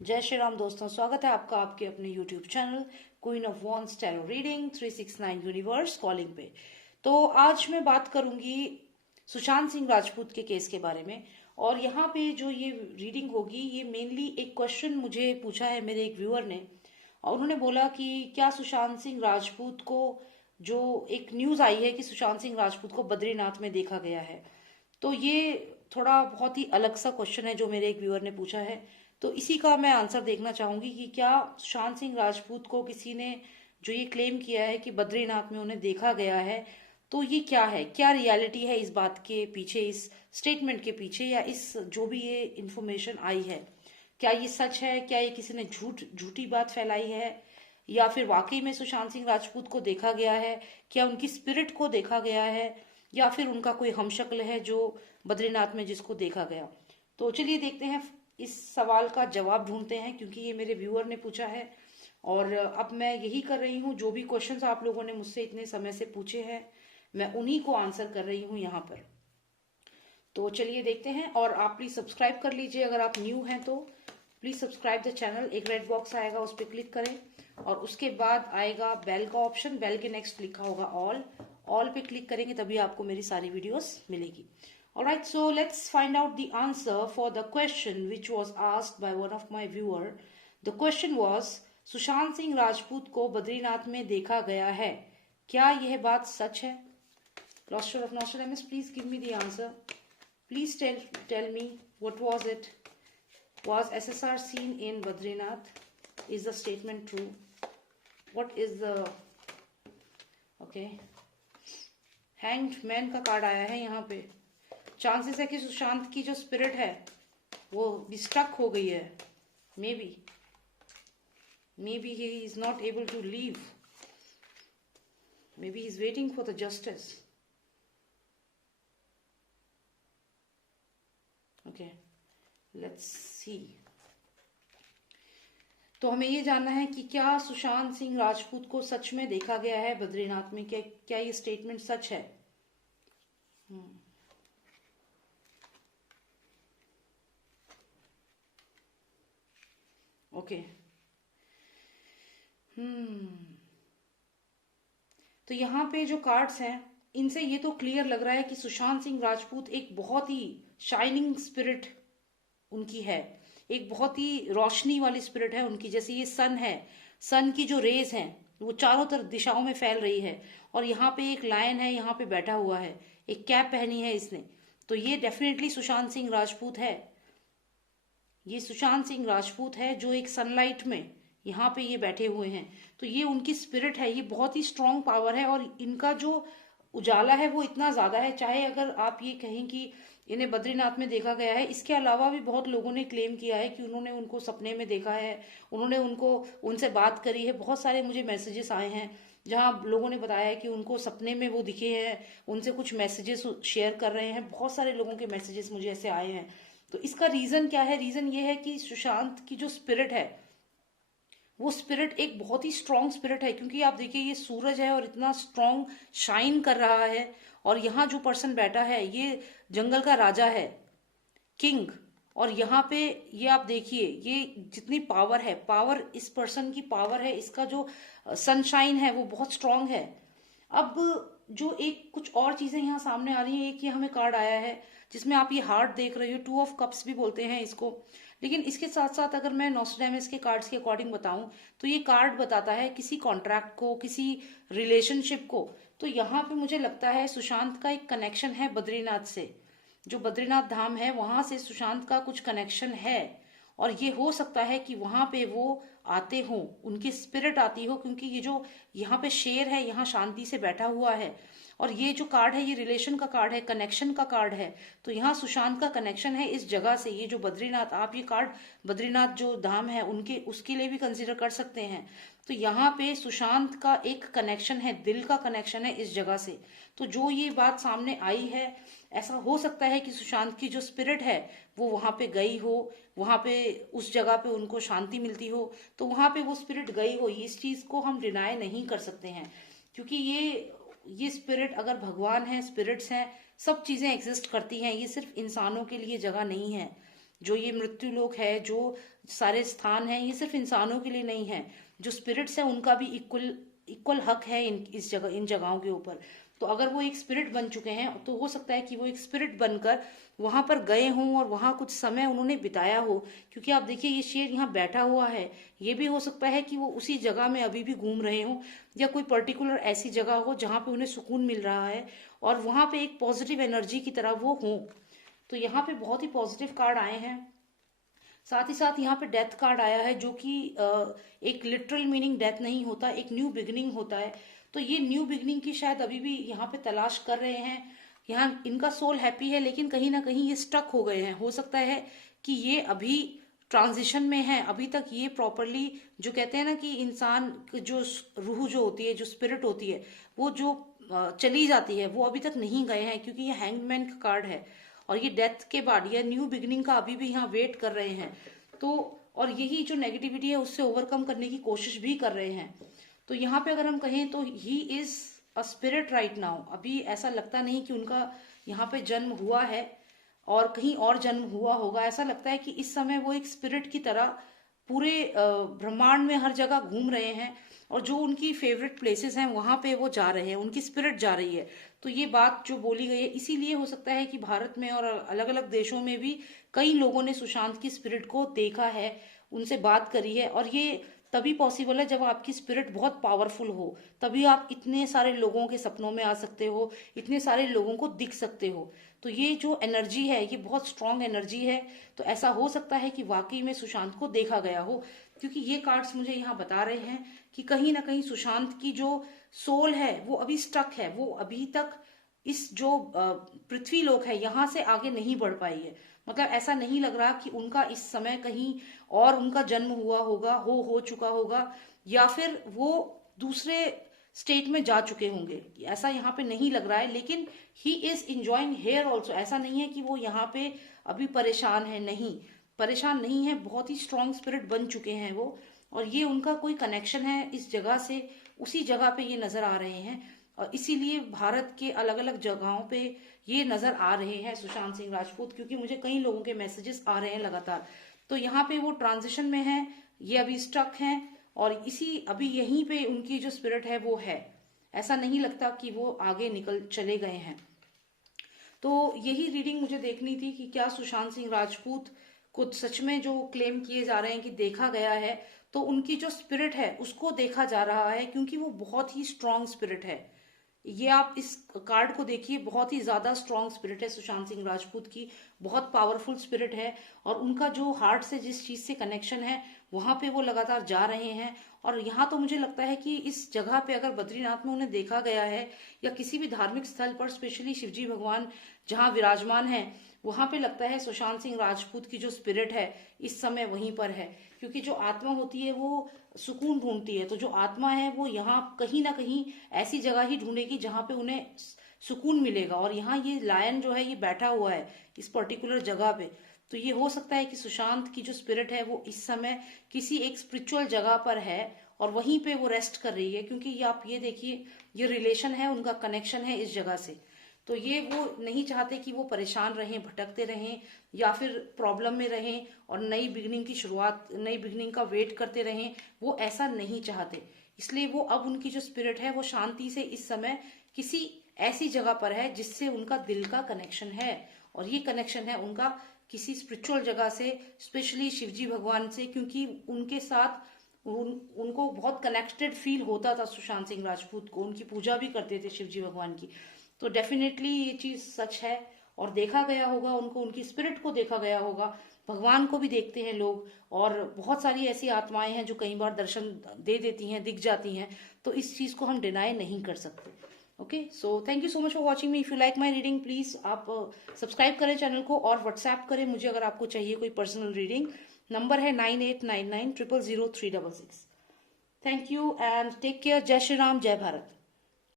जय श्री राम दोस्तों, स्वागत है आपका आपके अपने YouTube channel queen of wands tarot reading 369 universe calling पे। तो आज मैं बात करूंगी सुशांत सिंह राजपूत के केस के बारे में। और यहाँ पे जो ये रीडिंग होगी ये मेनली एक क्वेश्चन मुझे पूछा है मेरे एक व्यूअर ने, और उन्होंने बोला कि क्या सुशांत सिंह राजपूत को, जो एक न्यूज आई है कि सुशांत सिंह राजपूत को बद्रीनाथ में देखा गया है, तो ये थोड़ा बहुत ही अलग सा क्वेश्चन है जो मेरे एक व्यूअर ने पूछा है। तो इसी का मैं आंसर देखना चाहूंगी कि क्या सुशांत सिंह राजपूत को किसी ने जो ये क्लेम किया है कि बद्रीनाथ में उन्हें देखा गया है, तो ये क्या है, क्या रियलिटी है इस बात के पीछे, इस स्टेटमेंट के पीछे, या इस जो भी ये इंफॉर्मेशन आई है, क्या ये सच है, क्या ये किसी ने झूठी बात फैलाई है, या फिर वाकई में सुशांत सिंह राजपूत को देखा गया है, क्या उनकी स्पिरिट को देखा गया है, या फिर उनका कोई हमशक्ल है जो बद्रीनाथ में जिसको देखा गया। तो चलिए देखते हैं, इस सवाल का जवाब ढूंढते हैं, क्योंकि ये मेरे व्यूअर ने पूछा है और अब मैं यही कर रही हूँ। जो भी क्वेश्चंस आप लोगों ने मुझसे इतने समय से पूछे हैं मैं उन्हीं को आंसर कर रही हूँ यहाँ पर। तो चलिए देखते हैं। और आप प्लीज सब्सक्राइब कर लीजिए, अगर आप न्यू हैं तो प्लीज सब्सक्राइब द चैनल। एक रेड बॉक्स आएगा, उस पर क्लिक करें और उसके बाद आएगा बेल का ऑप्शन, बेल के नेक्स्ट लिखा होगा ऑल पे क्लिक करेंगे तभी आपको मेरी सारी वीडियोस मिलेगी। Alright, so let's find out the answer for the question which was asked by one of my viewer. The question was, Sushant Singh Rajput को बद्रीनाथ में देखा गया है, क्या यह बात सच है? Lordship of Nostradamus, please give me the answer. Please tell me what was it? Was SSR seen in Badrinath? Is the statement true? What is the okay? Hanged man का कार्ड आया है यहाँ पे। चांसेस है कि सुशांत की जो spirit है वो स्टक हो गई है। Maybe he is not able to leave, maybe he is waiting for the justice. Okay, let's see. तो हमें ये जानना है कि क्या सुशांत सिंह राजपूत को सच में देखा गया है बद्रीनाथ में, क्या ये स्टेटमेंट सच है? ओके तो यहाँ पे जो कार्ड्स हैं इनसे ये तो क्लियर लग रहा है कि सुशांत सिंह राजपूत एक बहुत ही शाइनिंग स्पिरिट उनकी है, एक बहुत ही रोशनी वाली स्पिरिट है उनकी। जैसे ये सन है, सन की जो रेज हैं वो चारों तरफ दिशाओं में फैल रही है, और यहाँ पे एक लायन है यहाँ पे बैठा हुआ है, एक कैप पहनी है इसने, तो ये डेफिनेटली सुशांत सिंह राजपूत है। ये सुशांत सिंह राजपूत है जो एक सनलाइट में यहाँ पे ये बैठे हुए हैं। तो ये उनकी स्पिरिट है, ये बहुत ही स्ट्रांग पावर है, और इनका जो उजाला है वो इतना ज्यादा है। चाहे अगर आप ये कहें कि इन्हें बद्रीनाथ में देखा गया है, इसके अलावा भी बहुत लोगों ने क्लेम किया है कि उन्होंने उनको सपने में देखा है, उन्होंने उनसे बात करी है। बहुत सारे मुझे मैसेजेस आए हैं जहां लोगों ने बताया है कि उनको सपने में वो दिखे हैं, उनसे कुछ मैसेजेस शेयर कर रहे हैं। बहुत सारे लोगों के मैसेजेस मुझे ऐसे आए हैं। तो इसका रीजन क्या है? रीजन ये है कि सुशांत की जो स्पिरिट है वो स्पिरिट एक बहुत ही स्ट्रांग स्पिरिट है, क्योंकि आप देखिए ये सूरज है और इतना स्ट्रांग शाइन कर रहा है, और यहाँ जो पर्सन बैठा है ये जंगल का राजा है, किंग। और यहाँ पे ये आप देखिए ये जितनी पावर है, पावर इस पर्सन की पावर है, इसका जो सनशाइन है वो बहुत स्ट्रांग है। अब जो एक कुछ और चीजें यहाँ सामने आ रही हैं, एक ये हमें कार्ड आया है जिसमें आप ये हार्ट देख रहे हो, 2 ऑफ कप्स भी बोलते हैं इसको। लेकिन इसके साथ साथ अगर मैं नॉस्ट्रेडामस के कार्ड्स के अकॉर्डिंग बताऊं तो ये कार्ड बताता है किसी कॉन्ट्रैक्ट को, किसी रिलेशनशिप को। तो यहाँ पे मुझे लगता है सुशांत का एक कनेक्शन है बद्रीनाथ से, जो बद्रीनाथ धाम है वहां से सुशांत का कुछ कनेक्शन है, और ये हो सकता है कि वहां पे वो आते हो, उनकी स्पिरिट आती हो, क्योंकि ये जो यहाँ पे शेर है यहाँ शांति से बैठा हुआ है, और ये जो कार्ड है ये रिलेशन का कार्ड है, कनेक्शन का कार्ड है। तो यहाँ सुशांत का कनेक्शन है इस जगह से। ये जो बद्रीनाथ, आप ये कार्ड बद्रीनाथ जो धाम है उनके उसके लिए भी कंसिडर कर सकते हैं। तो यहाँ पे सुशांत का एक कनेक्शन है, दिल का कनेक्शन है इस जगह से। तो जो ये बात सामने आई है, ऐसा हो सकता है कि सुशांत की जो स्पिरिट है वो वहां पे गई हो, वहां पे उस जगह पे उनको शांति मिलती हो, तो वहां पे वो स्पिरिट गई हो। इस चीज को हम डिनाई नहीं कर सकते हैं, क्योंकि ये स्पिरिट अगर भगवान है, स्पिरिट्स हैं, सब चीजें एग्जिस्ट करती हैं, ये सिर्फ इंसानों के लिए जगह नहीं है। जो ये मृत्यु लोक है, जो सारे स्थान हैं, ये सिर्फ इंसानों के लिए नहीं है, जो स्पिरिट्स हैं उनका भी इक्वल इक्वल हक है इन जगहों के ऊपर। तो अगर वो एक स्पिरिट बन चुके हैं तो हो सकता है कि वो एक स्पिरिट बनकर वहां पर गए हों और वहां कुछ समय उन्होंने बिताया हो, क्योंकि आप देखिए ये शेर यहाँ बैठा हुआ है, ये भी हो सकता है कि वो उसी जगह में अभी भी घूम रहे हों, या कोई पर्टिकुलर ऐसी जगह हो जहां पे उन्हें सुकून मिल रहा है और वहां पे एक पॉजिटिव एनर्जी की तरह वो हों। तो यहाँ पे बहुत ही पॉजिटिव कार्ड आए हैं। साथ ही साथ यहाँ पे डेथ कार्ड आया है, जो कि एक लिटरल मीनिंग डेथ नहीं होता, एक न्यू बिगिनिंग होता है। तो ये न्यू बिगिनिंग की शायद अभी भी यहाँ पे तलाश कर रहे हैं। यहाँ इनका सोल हैप्पी है, लेकिन कहीं ना कहीं ये स्टक हो गए हैं। हो सकता है कि ये अभी ट्रांजिशन में है, अभी तक ये प्रॉपरली, जो कहते हैं ना कि इंसान जो रूह जो होती है, जो स्पिरिट होती है, वो जो चली जाती है, वो अभी तक नहीं गए हैं, क्योंकि ये हैंगमैन का कार्ड है और ये डेथ के बाद या न्यू बिगिनिंग का अभी भी यहाँ वेट कर रहे हैं। तो और यही जो नेगेटिविटी है उससे ओवरकम करने की कोशिश भी कर रहे हैं। तो यहाँ पे अगर हम कहें तो he is a spirit right now. अभी ऐसा लगता नहीं कि उनका यहाँ पे जन्म हुआ है और कहीं और जन्म हुआ होगा। ऐसा लगता है कि इस समय वो एक स्पिरिट की तरह पूरे ब्रह्मांड में हर जगह घूम रहे हैं और जो उनकी फेवरेट प्लेसेस हैं वहां पे वो जा रहे हैं, उनकी स्पिरिट जा रही है। तो ये बात जो बोली गई है, इसीलिए हो सकता है कि भारत में और अलग अलग देशों में भी कई लोगों ने सुशांत की स्पिरिट को देखा है, उनसे बात करी है। और ये तभी पॉसिबल है जब आपकी स्पिरिट बहुत पावरफुल हो, तभी आप इतने सारे लोगों के सपनों में आ सकते हो, इतने सारे लोगों को दिख सकते हो। तो ये जो एनर्जी है ये बहुत स्ट्रांग एनर्जी है। तो ऐसा हो सकता है कि वाकई में सुशांत को देखा गया हो, क्योंकि ये कार्ड्स मुझे यहाँ बता रहे हैं कि कहीं ना कहीं सुशांत की जो सोल है वो अभी स्टक है, वो अभी तक इस जो पृथ्वी लोक है यहाँ से आगे नहीं बढ़ पाई है। मतलब ऐसा नहीं लग रहा कि उनका इस समय कहीं और उनका जन्म हुआ होगा, हो चुका होगा, या फिर वो दूसरे स्टेट में जा चुके होंगे, ऐसा यहाँ पे नहीं लग रहा है। लेकिन he is enjoying here also. ऐसा नहीं है कि वो यहाँ पे अभी परेशान है, नहीं, परेशान नहीं है, बहुत ही स्ट्रांग स्पिरिट बन चुके हैं वो। और ये उनका कोई कनेक्शन है इस जगह से, उसी जगह पे ये नजर आ रहे हैं और इसीलिए भारत के अलग अलग जगहों पे ये नजर आ रहे हैं सुशांत सिंह राजपूत, क्योंकि मुझे कई लोगों के मैसेजेस आ रहे हैं लगातार। तो यहाँ पे वो ट्रांजिशन में है, ये अभी स्टक हैं और इसी अभी यहीं पे उनकी जो स्पिरिट है वो है। ऐसा नहीं लगता कि वो आगे निकल चले गए हैं। तो यही रीडिंग मुझे देखनी थी कि क्या सुशांत सिंह राजपूत को सच में जो क्लेम किए जा रहे हैं कि देखा गया है, तो उनकी जो स्पिरिट है उसको देखा जा रहा है, क्योंकि वो बहुत ही स्ट्रांग स्पिरिट है। ये आप इस कार्ड को देखिए, बहुत ही ज्यादा स्ट्रांग स्पिरिट है सुशांत सिंह राजपूत की, बहुत पावरफुल स्पिरिट है। और उनका जो हार्ट से जिस चीज से कनेक्शन है वहां पे वो लगातार जा रहे हैं। और यहाँ तो मुझे लगता है कि इस जगह पे अगर बद्रीनाथ में उन्हें देखा गया है या किसी भी धार्मिक स्थल पर, स्पेशली शिवजी भगवान जहाँ विराजमान है, वहां पे लगता है सुशांत सिंह राजपूत की जो स्पिरिट है इस समय वहीं पर है। क्योंकि जो आत्मा होती है वो सुकून ढूंढती है, तो जो आत्मा है वो यहाँ कहीं ना कहीं ऐसी जगह ही ढूंढेगी जहां पे उन्हें सुकून मिलेगा। और यहाँ ये लायन जो है ये बैठा हुआ है इस पर्टिकुलर जगह पे। तो ये हो सकता है कि सुशांत की जो स्पिरिट है वो इस समय किसी एक स्पिरिचुअल जगह पर है और वहीं पे वो रेस्ट कर रही है, क्योंकि ये आप ये देखिए, ये रिलेशन है, उनका कनेक्शन है इस जगह से। तो ये वो नहीं चाहते कि वो परेशान रहें, भटकते रहें या फिर प्रॉब्लम में रहें और नई बिगनिंग की शुरुआत, नई बिगनिंग का वेट करते रहें, वो ऐसा नहीं चाहते। इसलिए वो अब उनकी जो स्पिरिट है वो शांति से इस समय किसी ऐसी जगह पर है जिससे उनका दिल का कनेक्शन है। और ये कनेक्शन है उनका किसी स्पिरिचुअल जगह से, स्पेशली शिवजी भगवान से, क्योंकि उनके साथ उनको बहुत कनेक्टेड फील होता था सुशांत सिंह राजपूत को, उनकी पूजा भी करते थे शिवजी भगवान की। तो डेफिनेटली ये चीज सच है और देखा गया होगा उनको, उनकी स्पिरिट को देखा गया होगा। भगवान को भी देखते हैं लोग और बहुत सारी ऐसी आत्माएं हैं जो कई बार दर्शन दे देती हैं, दिख जाती हैं। तो इस चीज को हम डिनाई नहीं कर सकते। Okay, so thank you so much for watching me. If you like my reading please आप सब्सक्राइब करें चैनल को और व्हाट्सएप करें मुझे अगर आपको चाहिए कोई पर्सनल रीडिंग। नंबर है 9899000366। Thank you and take care. जय श्री राम, जय भारत।